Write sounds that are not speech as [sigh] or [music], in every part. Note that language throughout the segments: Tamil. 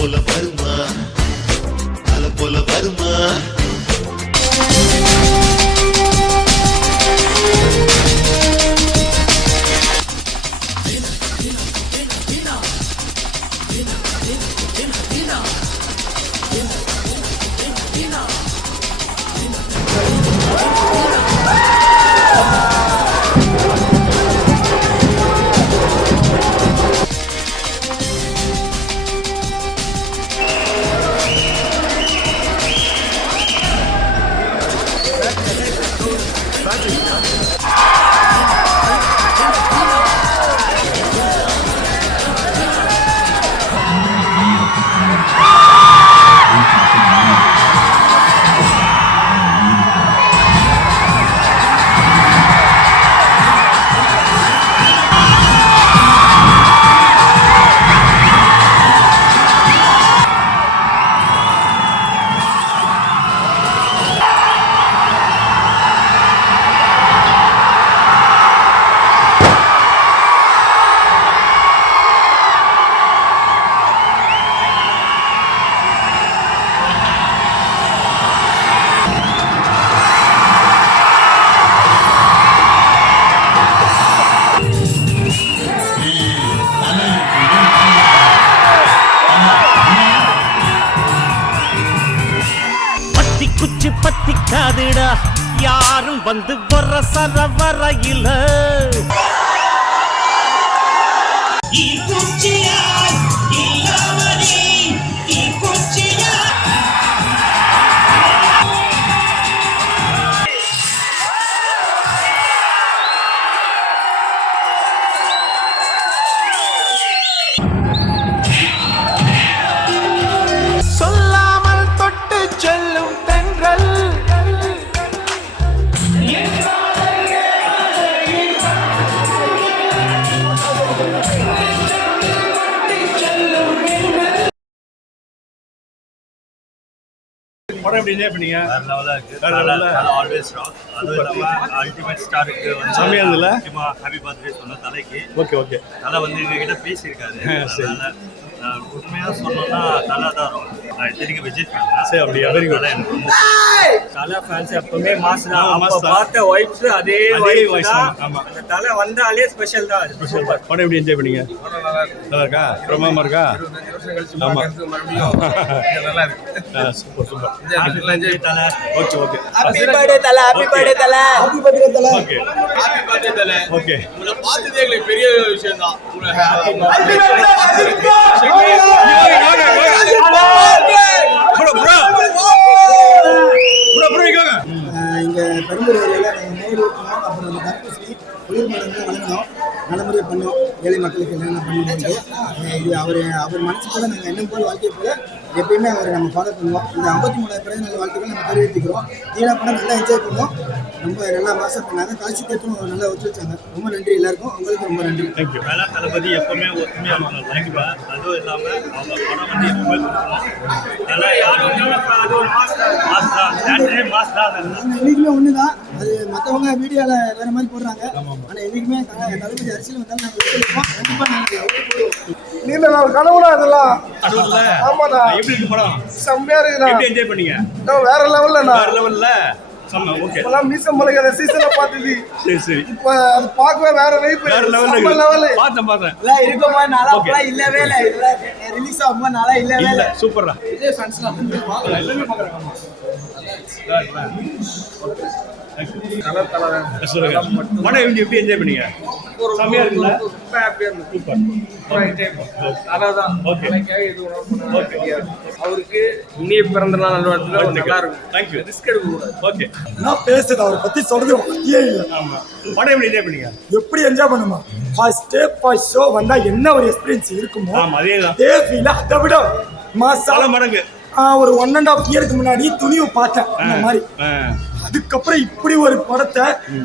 போல வருமா? அலை போல வருமா? 安静一 யாரும் வந்து வர சர வரையில சொல்லாமல் படம் எப்படி என்ஜாய் பண்ணீங்க? வேற லெவலா இருக்கு. வேற? தல ஆல்வேஸ் ராக் அதுவும் இல்லாம அல்டிமேட் ஸ்டாருக்கு வந்து செமையா இருந்ததுல? முக்கியமா ஹாப்பி பர்த்டே சொன்ன தலைக்கு. Okay okay. தலை வந்து எங்ககிட்ட பேசியிருக்காரு. [laughs] சரி. உண்மையா சொல்லணும்னா தலை தான் நான் இத்தனைக்கு விஜய் fan தான். சரி, அப்படியா? Very good. தலை எனக்கு ரொம்ப தலை ஃபேன்ஸ் எப்பவுமே மாஸ் தான். ஆமா, mass அப்ப தான். பார்த்த வைப்ஸ் அதே வைப்ஸ் vibes தான். தான், ஆமா. அந்த தலை வந்தாலே ஸ்பெஷல் தான். அது சூப்பர் படம் எப்படி என்ஜாய் பண்ணீங்க? நல்லா இருக்கா பிரமாமா இருக்கா? ஆமா. ஆ, super super happy birthday Thala. Okay okay happy birthday Thala. Happy birthday Thala. Okay happy birthday Thala. Okay உங்களை பார்த்ததே எங்களுக்கு பெரிய விஷயம் தான் ஏழை மக்களுக்கு என்னென்ன பண்ணிட்டு இது அவர் அவர் மனசு போல நாங்கள் என்ன போல் வாழ்க்கை போல எப்பயுமே அவரை நம்ம ஃபாலோ பண்ணுவோம் இந்த ஐம்பத்தி மூணாயிரம் பிறகு நல்ல வாழ்த்துக்கள் நம்ம தெரிவித்துக்கிறோம் தீனா படம் நல்லா என்ஜாய் பண்ணுவோம் ரொம்ப நல்லா மாசம் பண்ணாங்க காட்சி கேட்டும் நல்லா ஒத்துழைச்சாங்க ரொம்ப நன்றி எல்லாருக்கும் அவங்களுக்கு ரொம்ப நன்றி தேங்க்யூ வேலை தளபதி எப்பவுமே ஒற்றுமையாக இருக்கணும் கண்டிப்பா அதுவும் இல்லாமல் அவங்க படம் வந்து எப்பவுமே கொடுக்கணும் தலை அது ஒரு மாஸ் தான் மாஸ் தான் மாஸ் தான் அது. ஒன்று தான் அது மற்றவங்க மீடியாவில் வேறு மாதிரி போடுறாங்க. ஆனால் என்றைக்குமே தளபதி அரசியல் வந்தாலும் நாங்கள் ஒத்துழைப்போம் கண்டிப்பாக நாங்கள் ஓட்டு போடுவோம் நீண்ட நாள் கனவுனா அதெல்லாம் அதுல ஆமாண்ணா எப்படி இருக்கு படம்? செம்மையா இருக்குண்ணா என்ஜாய் பண்ணீங்க? நான் வேற லெவல்லண்ணா வேற லெவல்ல செம்ம ஓகே இப்பெல்லாம் மீசம் முளைக்காத சீசன்ல பார்த்தது சரி சரி. இப்ப அது பார்க்கவே வேற வைப் வேற லெவல்ல செம்ம லெவல் பார்த்தேன் பார்த்தேன். இதெல்லாம் இருக்குமா நாளா? Okay. அப்பெல்லாம் இல்லவே இல்லை. இதெல்லாம் ரிலீஸ் ஆகும்போது நாளா இல்லவே இல்ல ஃபேன்ஸ்லாம் எல்லாமே சொல்லுங்க எப்படி எப்படி என்ஜாய் பண்ணீங்க செம்மையா இருக்குல்ல அவருக்கு இனிய பிறந்த நாள் நல்வாழ்த்துக்கள் நல்லா இருக்கும் தேங்க்யூ ரிஸ்க் ஓகே நான் பேசுறது அவரை பத்தி சொல்றது இல்லை ஆமா படம் எப்படி என்ஜாய் பண்ணீங்க எப்படி என்ஜாய் பண்ணுமா ஃபர்ஸ்ட் ஃபர்ஸ்ட் ஷோ வந்தா என்ன ஒரு எக்ஸ்பீரியன்ஸ் இருக்குமோ ஆமா அதே ஃபீல் அதை விட மாசால மடங்கு ஒரு ஒன் அண்ட் ஆஃப் இயருக்கு முன்னாடி துணிவு பார்த்தேன் மாதிரி அதுக்கப்புறம் இப்படி ஒரு படத்தை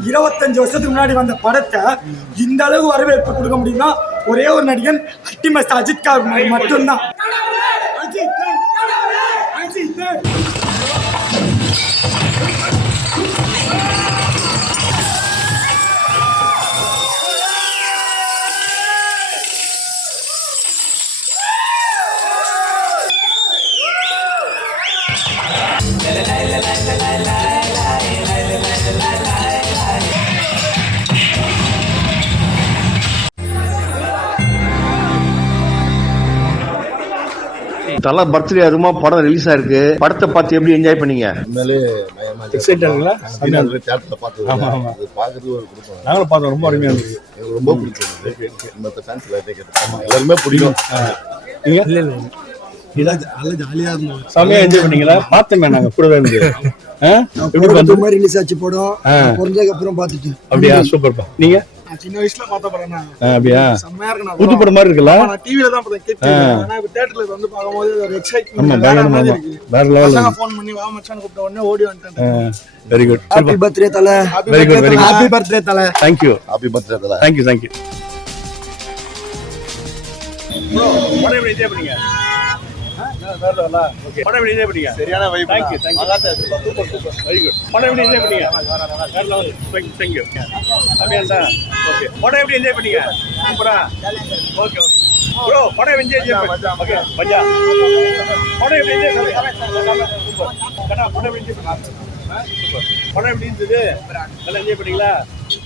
இருபத்தஞ்சு வருஷத்துக்கு முன்னாடி வந்த படத்தை இந்த அளவு வரவேற்பு கொடுக்க முடியும்னா ஒரே ஒரு நடிகன் அட்டிமஸ்ட் அஜித் கார் மட்டும்தான். Ajith Ajith. la la la la la Thala birthday அதுமா படம் ரிலீஸ் ஆயிருக்கு. படத்தை பார்த்து எப்படி என்ஜாய் பண்ணீங்க? எக்ஸைட்டாங்களா தேட்டர்ல பார்த்தது ஒரு கொடுப்போம் நாங்களும் பார்த்தோம். ரொம்ப அருமையா இருந்துச்சு எனக்கு ரொம்ப பிடிச்சது. மற்ற ஃபேன்ஸ் எல்லாருமே பிடிக்கும். நீங்க? இல்ல இல்ல நல்லா ஜாலியா இருந்தோம். செமையா என்ஜாய் பண்ணீங்களா? பார்த்தோமே நாங்க கூடவே இருந்து? [laughs] எப்படி மாதிரி ரிலீஸ் ஆச்சு படம். பிறந்ததுக்கு அப்புறம் பார்த்துட்டு அப்படியா? சூப்பர்ப்பா. நீங்க? சின்ன வயசுல பார்த்த படம் தான். அப்படியா? செம்மையா இருக்கு நான் புது படம் மாதிரி இருக்குல்ல? நான் டிவில தான் பார்த்தேன். கிட் ஆனா இப்ப தியேட்டர்ல வந்து பார்க்கும்போது ஒரு ஆமா எக்ஸைட்மெண்ட் வேற மாதிரி. இருக்கு. வேற லெவல் பசங்க ஃபோன் பண்ணி வா மச்சான் கூப்பிட்ட உடனே ஓடி வந்துட்டேன். வெரி குட் ஹாப்பி பர்த்டே தல. Very good very good happy birthday தல. தேங்க்யூ ஹாப்பி பர்த்டே தலை. Thank you thank you bro படம் எப்படி என்ஜாய் பண்ணீங்க படம் எப்படி என்ஜாய் பண்ணீங்க? சரியான vibe thank you thank you very good படம் எப்படி என்ஜாய் பண்ணீங்க? வேற level thank you thank you அப்படியா ஓகே படம் எப்படி என்ஜாய் பண்ணீங்க? சூப்பரா? ஓகே ஓகே ப்ரோ படம் என்ஜாய் ஓகே பஞ்சா படம் எப்படி என்ஜாய் பண்ணீங்க சூப்பர். கண்ணா படம் எப்படி என்ஜாய் பண்ணீங்க சூப்பர். படம் எப்படி இருந்தது? நல்லா என்ஜாய் பண்ணீங்களா?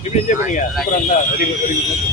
எப்படி என்ஜாய் பண்ணீங்க? சூப்பரா இருந்தா வெரி குட் வெரி குட்